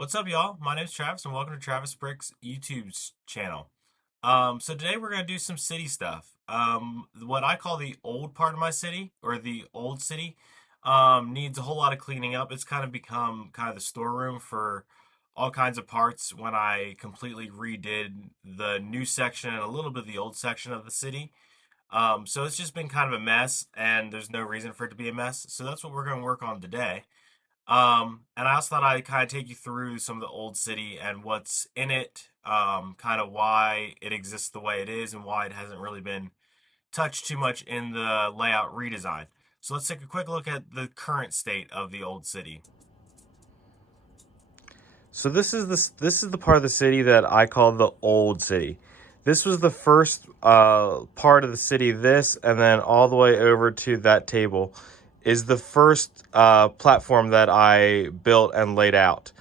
What's up, y'all? My name's Travis, and welcome to Travis Brick's YouTube channel. So today we're gonna do some city stuff. What I call the old part of my city, or the old city, needs a whole lot of cleaning up. It's kind of become kind of the storeroom for all kinds of parts when I completely redid the new section and a little bit of the old section of the city. So it's just been kind of a mess, and there's no reason for it to be a mess. So that's what we're gonna work on today. And I also thought I'd kind of take you through some of the old city and what's in it, kind of why it exists the way it is, and why it hasn't really been touched too much in the layout redesign. So let's take a quick look at the current state of the old city. So this is the part of the city that I call the old city. This was the first part of the city. This and then all the way over to that table is the first platform that I built and laid out.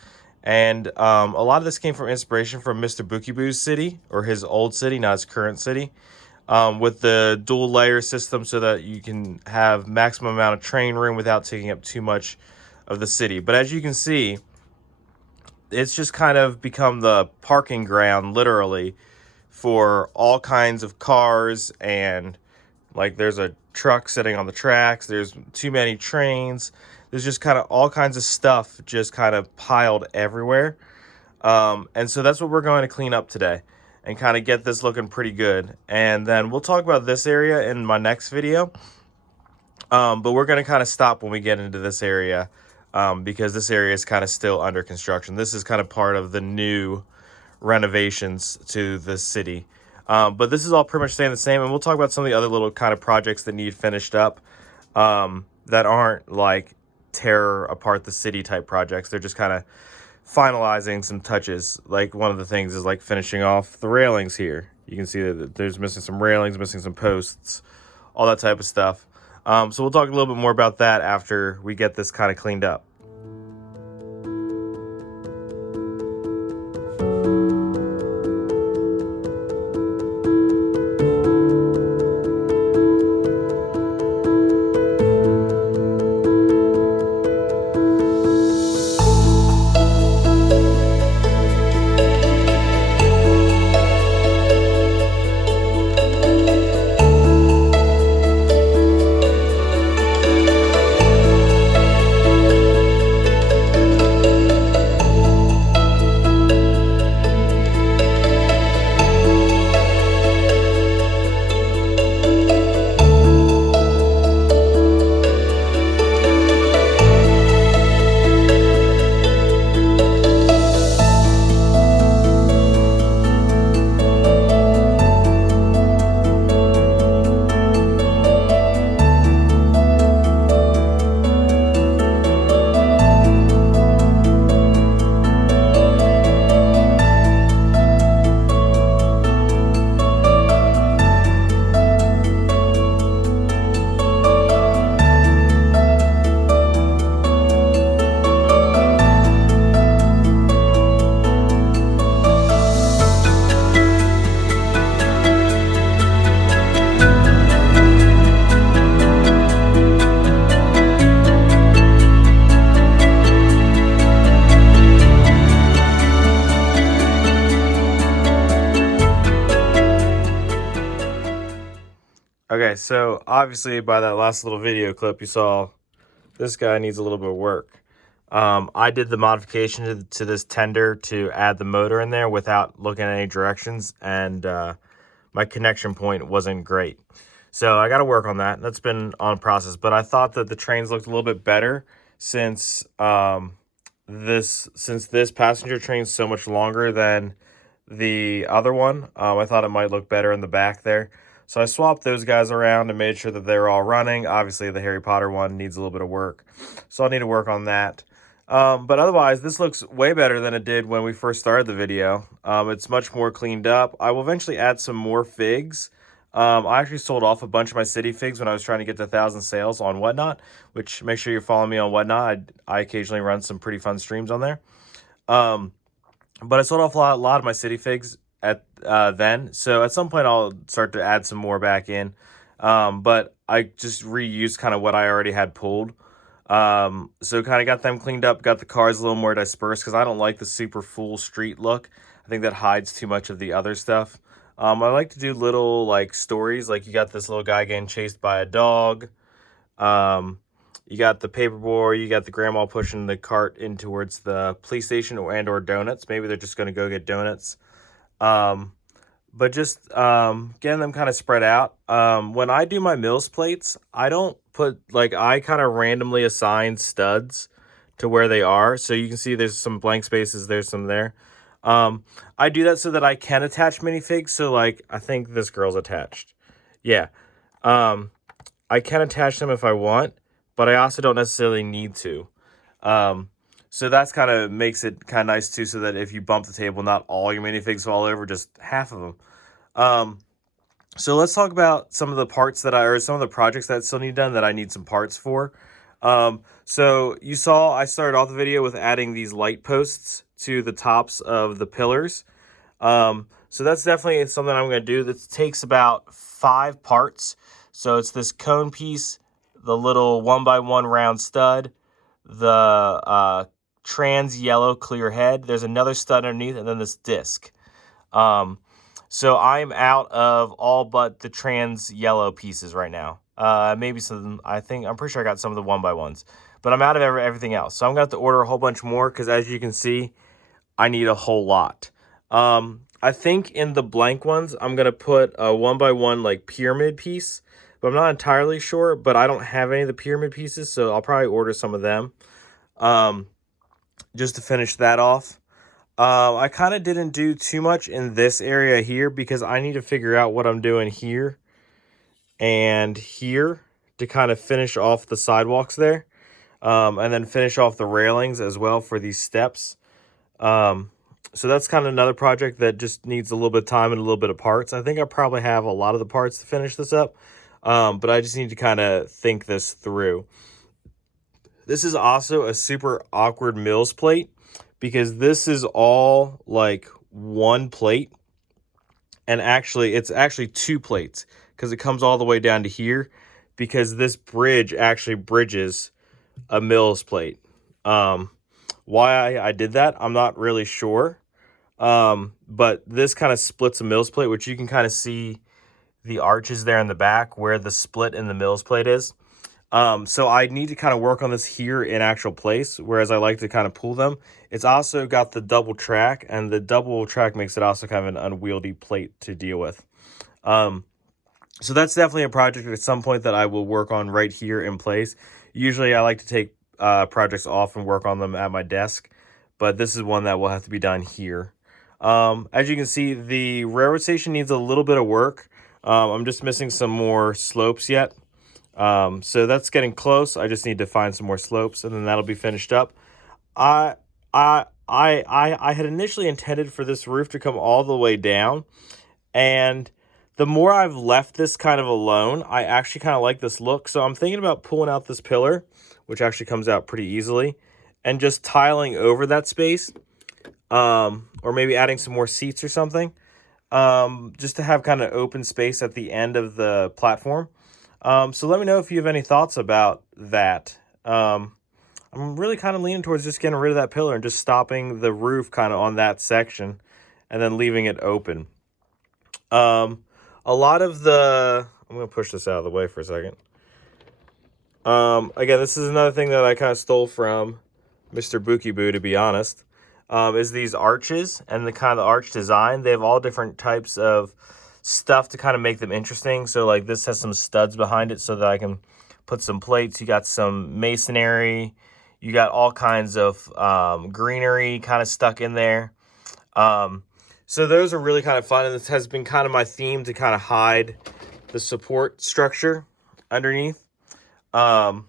And a lot of this came from inspiration from Mr. Boo's city, or his old city, not his current city, with the dual layer system so that you can have maximum amount of train room without taking up too much of the city. But as you can see, it's just kind of become the parking ground, literally, for all kinds of cars. And like, there's a truck sitting on the tracks, there's too many trains, there's just kind of all kinds of stuff just kind of piled everywhere. And so that's what we're going to clean up today and kind of get this looking pretty good. And then we'll talk about this area in my next video. But we're going to kind of stop when we get into this area, because this area is kind of still under construction. This is kind of part of the new renovations to the city. But this is all pretty much staying the same. And we'll talk about some of the other little kind of projects that need finished up, that aren't like tear apart the city type projects. They're just kind of finalizing some touches. Like, one of the things is like finishing off the railings here. You can see that there's missing some railings, missing some posts, all that type of stuff. So we'll talk a little bit more about that after we get this kind of cleaned up. Okay, so obviously by that last little video clip you saw, this guy needs a little bit of work. I did the modification to this tender to add the motor in there without looking at any directions, and my connection point wasn't great. So I got to work on that. That's been on process, but I thought that the trains looked a little bit better since this passenger train's so much longer than the other one. I thought it might look better in the back there. So I swapped those guys around and made sure that they're all running. Obviously, the Harry Potter one needs a little bit of work, so I'll need to work on that. But otherwise, this looks way better than it did when we first started the video. It's much more cleaned up. I will eventually add some more figs. I actually sold off a bunch of my city figs when I was trying to get to 1,000 sales on Whatnot, which, make sure you're following me on Whatnot. I occasionally run some pretty fun streams on there. But I sold off a lot of my city figs at then, so at some point I'll start to add some more back in. But I just reused kind of what I already had pulled. So kind of got them cleaned up, got the cars a little more dispersed because I don't like the super full street look. I think that hides too much of the other stuff. I like to do little like stories, like you got this little guy getting chased by a dog. Um, you got the paperboy, you got the grandma pushing the cart in towards the police station or donuts. Maybe they're just going to go get donuts. Um, but just getting them kind of spread out. When I do my Mills plates, I don't put like I kind of randomly assign studs to where they are. So you can see there's some blank spaces, there's some there. I do that so that I can attach minifigs. So like I think this girl's attached. Yeah. Um, I can attach them if I want, but I also don't necessarily need to. Um, so that's kind of makes it kind of nice too, so that if you bump the table, not all your minifigs fall over, just half of them. Um, so let's talk about some of the parts or some of the projects that still need done that I need some parts for. So you saw I started off the video with adding these light posts to the tops of the pillars. So that's definitely something I'm going to do. That takes about 5 parts. So it's this cone piece, the little 1x1 round stud, the trans yellow clear head. There's another stud underneath, and then this disc. Um, so I'm out of all but the trans yellow pieces right now. Maybe some. I'm pretty sure I got some of the 1x1s, but I'm out of everything else. So I'm gonna have to order a whole bunch more because, as you can see, I need a whole lot. I think in the blank ones, I'm gonna put a 1x1 like pyramid piece, but I'm not entirely sure. But I don't have any of the pyramid pieces, so I'll probably order some of them. Um, just to finish that off. I kind of didn't do too much in this area here because I need to figure out what I'm doing here and here to kind of finish off the sidewalks there. And then finish off the railings as well for these steps. So that's kind of another project that just needs a little bit of time and a little bit of parts. I think I probably have a lot of the parts to finish this up. But I just need to kind of think this through. This is also a super awkward Mills plate because this is all like one plate, and actually it's actually 2 plates because it comes all the way down to here because this bridge actually bridges a Mills plate. Why I did that, I'm not really sure. But this kind of splits a Mills plate, which you can kind of see the arches there in the back where the split in the Mills plate is. So I need to kind of work on this here in actual place, whereas I like to kind of pull them. It's also got the double track, and the double track makes it also kind of an unwieldy plate to deal with. So that's definitely a project at some point that I will work on right here in place. Usually I like to take projects off and work on them at my desk, but this is one that will have to be done here. As you can see, the railroad station needs a little bit of work. I'm just missing some more slopes yet. So that's getting close. I just need to find some more slopes, and then that'll be finished up. I I had initially intended for this roof to come all the way down, and the more I've left this kind of alone, I actually kind of like this look. So I'm thinking about pulling out this pillar, which actually comes out pretty easily, and just tiling over that space, or maybe adding some more seats or something, just to have kind of open space at the end of the platform. So let me know if you have any thoughts about that. I'm really kind of leaning towards just getting rid of that pillar and just stopping the roof kind of on that section and then leaving it open. A lot of I'm going to push this out of the way for a second. Again, this is another thing that I kind of stole from Mr. Bookie Boo, to be honest, is these arches and the kind of arch design. They have all different types of stuff to kind of make them interesting. So like this has some studs behind it so that I can put some plates. You got some masonry. You got all kinds of greenery kind of stuck in there. So those are really kind of fun, and this has been kind of my theme to kind of hide the support structure underneath. So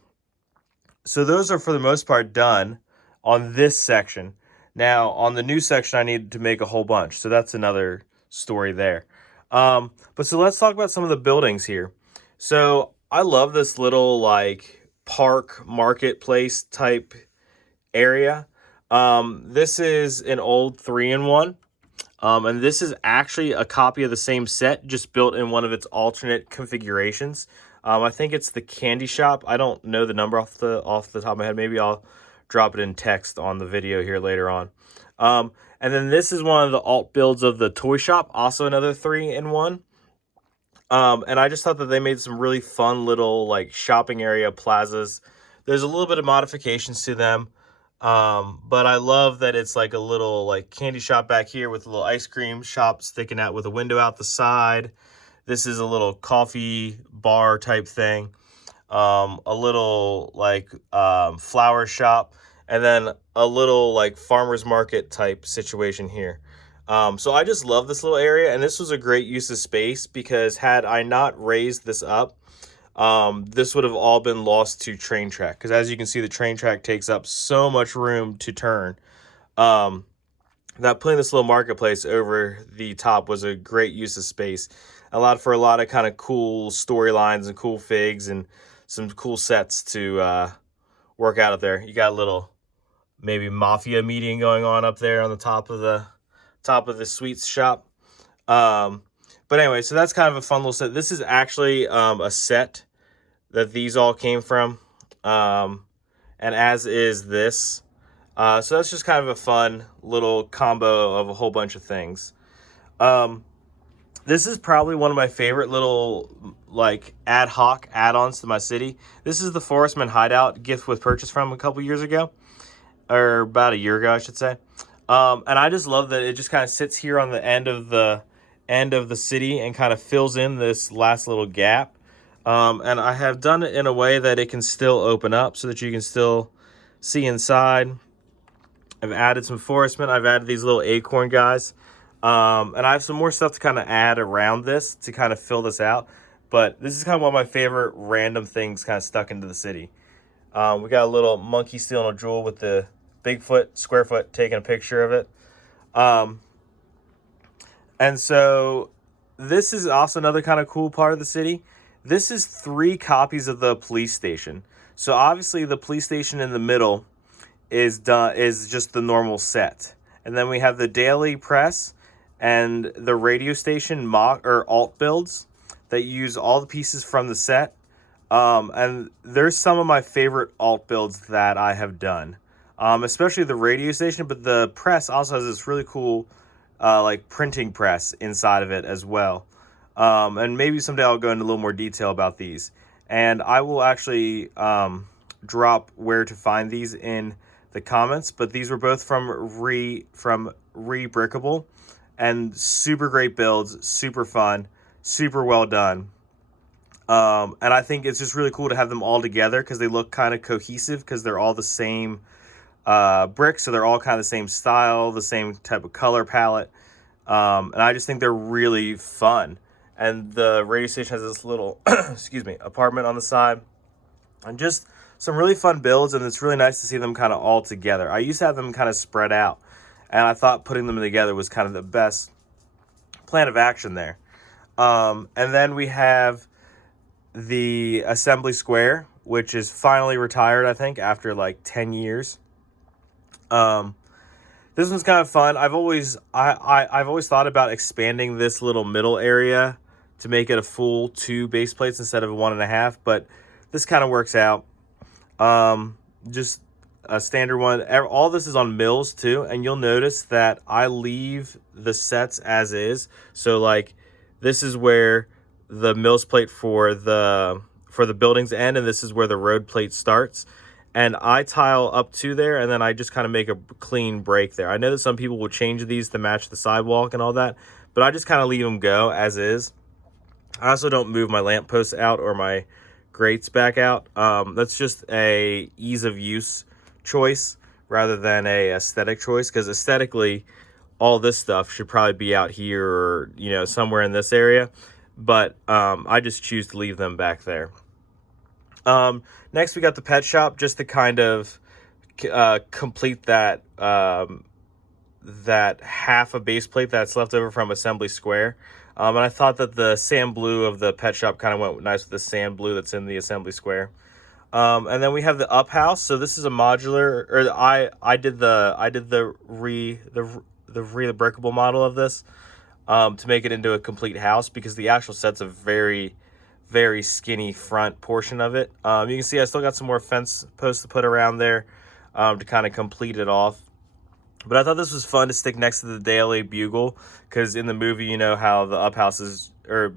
those are for the most part done on this section. Now on the new section, I need to make a whole bunch. So that's another story there. But so let's talk about some of the buildings here. So I love this little like park marketplace type area. This is an old 3-in-1. And this is actually a copy of the same set, just built in one of its alternate configurations. I think it's the candy shop. I don't know the number off the top of my head. Maybe I'll drop it in text on the video here later on. And then this is one of the alt builds of the toy shop, also another 3-in-1. And I just thought that they made some really fun little like shopping area plazas. There's a little bit of modifications to them. But I love that it's like a little like candy shop back here with a little ice cream shop sticking out with a window out the side. This is a little coffee bar type thing. A little like flower shop, and then a little like farmer's market type situation here. So I just love this little area, and this was a great use of space because had I not raised this up, this would have all been lost to train track. Because as you can see, the train track takes up so much room to turn. Um, that putting this little marketplace over the top was a great use of space. Allowed for a lot of kind of cool storylines and cool figs and some cool sets to work out up there. You got a little maybe mafia meeting going on up there on the top of the sweets shop. But anyway, so that's kind of a fun little set. This is actually a set that these all came from, and as is this. So that's just kind of a fun little combo of a whole bunch of things. This is probably one of my favorite little like ad hoc add-ons to my city. This is the Forestman Hideout gift with purchase from a couple years ago, or about a year ago, I should say. And I just love that it just kind of sits here on the end of the city and kind of fills in this last little gap. And I have done it in a way that it can still open up so that you can still see inside. I've added some forestmen. I've added these little acorn guys. And I have some more stuff to kind of add around this to kind of fill this out. But this is kind of one of my favorite random things kind of stuck into the city. We got a little monkey stealing a jewel with the Bigfoot, Squarefoot taking a picture of it. And so this is also another kind of cool part of the city. This is 3 copies of the police station. So obviously the police station in the middle is just the normal set. And then we have the daily press and the radio station mock or alt builds that use all the pieces from the set. And there's some of my favorite alt builds that I have done, especially the radio station. But the press also has this really cool, like printing press inside of it as well. And maybe someday I'll go into a little more detail about these. And I will actually drop where to find these in the comments. But these were both from Rebrickable, and super great builds, super fun, super well done. And I think it's just really cool to have them all together because they look kind of cohesive because they're all the same bricks, so they're all kind of the same style, the same type of color palette. And I just think they're really fun. And the radio station has this little, excuse me, apartment on the side. And just some really fun builds, and it's really nice to see them kind of all together. I used to have them kind of spread out, and I thought putting them together was kind of the best plan of action there. And then we have the Assembly Square, which is finally retired, I think, after like 10 years. This one's kind of fun. I've always thought about expanding this little middle area to make it a full 2 base plates instead of 1.5, but this kind of works out. Just a standard one. All this is on mills too, and you'll notice that I leave the sets as is. So like this is where the mills plate for the buildings end, and this is where the road plate starts. And I tile up to there, and then I just kind of make a clean break there. I know that some people will change these to match the sidewalk and all that, but I just kind of leave them go as is. I also don't move my lampposts out or my grates back out. That's just a ease of use choice rather than a aesthetic choice, because aesthetically all this stuff should probably be out here or somewhere in this area, but I just choose to leave them back there. Next we got the pet shop, just to kind of complete that that half a base plate that's left over from Assembly Square. And I thought that the sand blue of the pet shop kind of went nice with the sand blue that's in the Assembly Square. And then we have the up house. So this is a modular, or I did the breakable model of this to make it into a complete house, because the actual set's a very, very skinny front portion of it. You can see I still got some more fence posts to put around there to kind of complete it off. But I thought this was fun to stick next to the Daily Bugle, because in the movie, you know how the up house is, or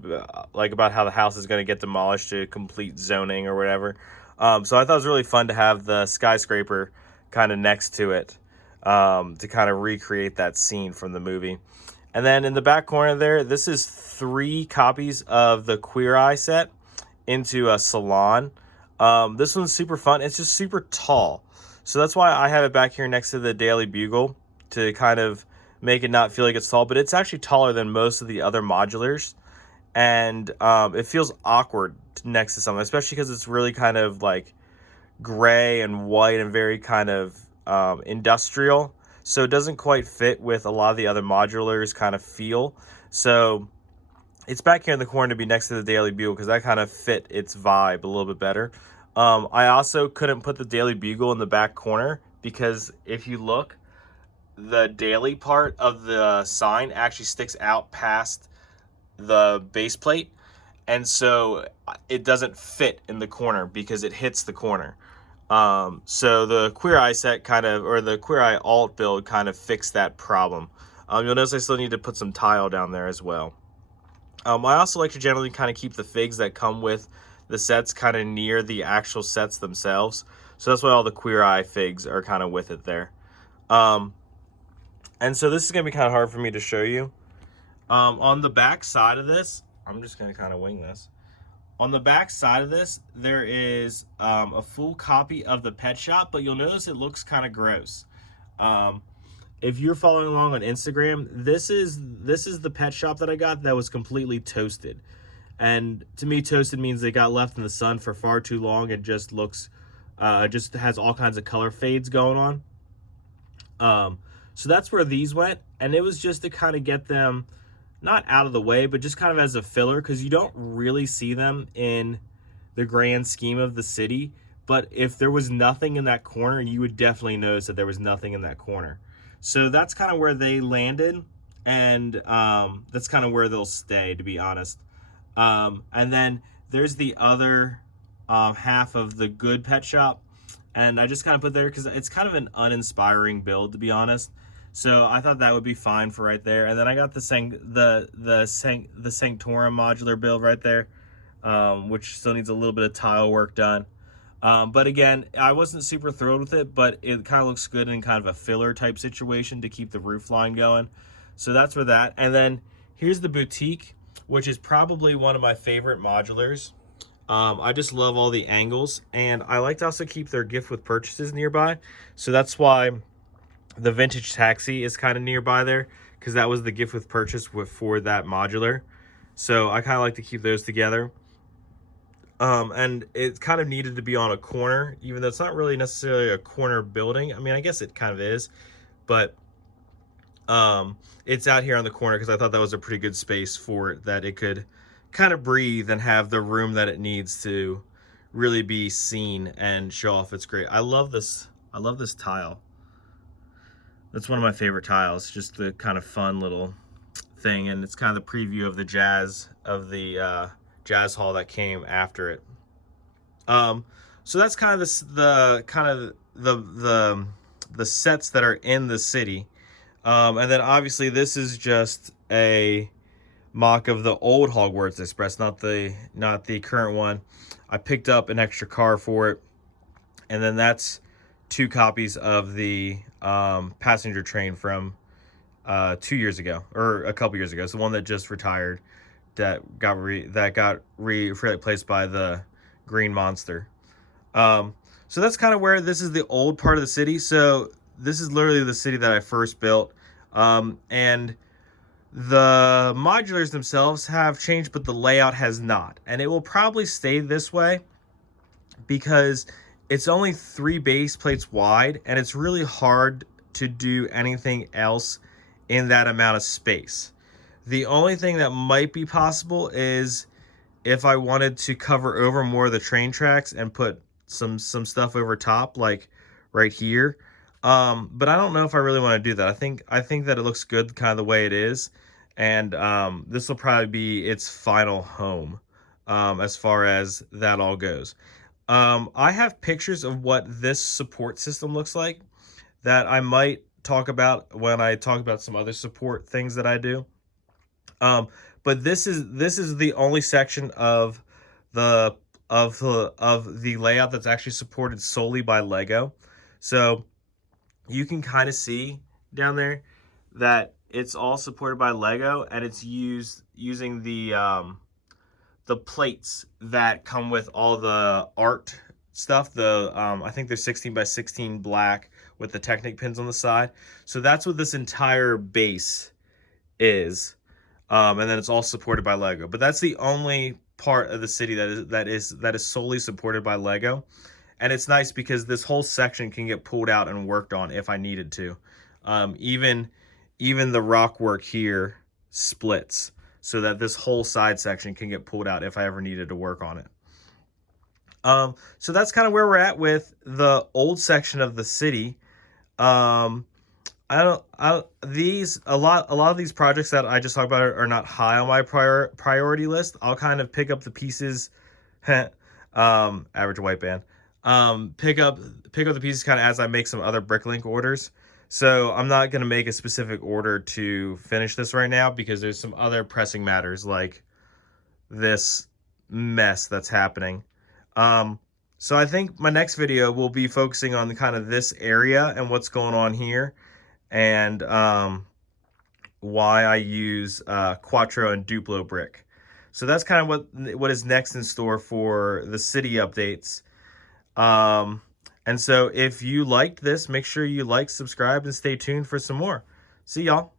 like about how the house is going to get demolished to complete zoning or whatever. So I thought it was really fun to have the skyscraper kind of next to it, to kind of recreate that scene from the movie. And then in the back corner there, this is 3 copies of the Queer Eye set into a salon. This one's super fun. It's just super tall. So that's why I have it back here next to the Daily Bugle, to kind of make it not feel like it's tall. But it's actually taller than most of the other modulars. And it feels awkward next to something, especially because it's really kind of like gray and white and very kind of industrial. So it doesn't quite fit with a lot of the other modulars kind of feel. So it's back here in the corner to be next to the Daily Bugle, because that kind of fit its vibe a little bit better. I also couldn't put the Daily Bugle in the back corner, because if you look, the daily part of the sign actually sticks out past the base plate, and so it doesn't fit in the corner because it hits the corner. So the Queer Eye set kind of, or the Queer Eye alt build kind of fixed that problem. You'll notice I still need to put some tile down there as well. I also like to generally kind of keep the figs that come with the sets kind of near the actual sets themselves. So that's why all the Queer Eye figs are kind of with it there. And so this is going to be kind of hard for me to show you. On the back side of this, I'm just going to kind of wing this. On the back side of this, there is a full copy of the pet shop, but you'll notice it looks kind of gross. If you're following along on Instagram, this is the pet shop that I got that was completely toasted. And to me, toasted means they got left in the sun for far too long. It just looks, just has all kinds of color fades going on. So that's where these went. And it was just to kind of get them not out of the way, but just kind of as a filler, because you don't really see them in the grand scheme of the city. But if there was nothing in that corner, you would definitely notice that there was nothing in that corner. So that's kind of where they landed, and that's kind of where they'll stay, to be honest. And then there's the other half of the good pet shop, and I just kind of put there because it's kind of an uninspiring build, to be honest. So I thought that would be fine for right there. And then I got the Sanctorum modular build right there, which still needs a little bit of tile work done. But again, I wasn't super thrilled with it, but it kind of looks good in kind of a filler type situation to keep the roof line going. So that's for that. And then here's the boutique, which is probably one of my favorite modulars. I just love all the angles, and I like to also keep their gift with purchases nearby. So that's why the vintage taxi is kind of nearby there, because that was the gift with purchase for that modular. So I kind of like to keep those together. And it kind of needed to be on a corner, even though it's not really necessarily a corner building. I mean, I guess it kind of is, but it's out here on the corner because I thought that was a pretty good space for it, that it could kind of breathe and have the room that it needs to really be seen and show off its great. I love this tile. That's one of my favorite tiles, just the kind of fun little thing, and it's kind of the preview of the jazz hall that came after it. So that's kind of the sets that are in the city. And then obviously this is just a mock of the old Hogwarts Express, not the current one. I picked up an extra car for it, and then that's 2 copies of the passenger train from 2 years ago, or a couple years ago. It's the one that just retired, that got replaced by the Green Monster. So that's kind of where this is, the old part of the city. So this is literally the city that I first built. And the modulars themselves have changed, but the layout has not. And it will probably stay this way because it's only 3 base plates wide, and it's really hard to do anything else in that amount of space. The only thing that might be possible is if I wanted to cover over more of the train tracks and put some stuff over top, like right here. But I don't know if I really want to do that. I think that it looks good kind of the way it is. And this will probably be its final home. as far as that all goes. I have pictures of what this support system looks like that I might talk about when I talk about some other support things that I do. Um, but this is the only section the of the layout that's actually supported solely by Lego. So you can kind of see down there that it's all supported by Lego, and it's using the plates that come with all the art stuff. I think they're 16 by 16 black with the Technic pins on the side. So that's what this entire base is. And then it's all supported by Lego. But that's the only part of the city that is solely supported by Lego. And it's nice because this whole section can get pulled out and worked on if I needed to. Even the rock work here splits so that this whole side section can get pulled out if I ever needed to work on it. So that's kind of where we're at with the old section of the city. Um, I don't. These a lot of these projects that I just talked about are not high on my priority list. I'll kind of pick up the pieces. Average white band. Pick up the pieces kind of as I make some other Bricklink orders. So I'm not gonna make a specific order to finish this right now because there's some other pressing matters like this mess that's happening. Um, so I think my next video will be focusing on kind of this area and what's going on here, and why I use Quattro and Duplo brick. So that's kind of what is next in store for the city updates. Um, and so if you liked this, make sure you like, subscribe, and stay tuned for some more. See y'all.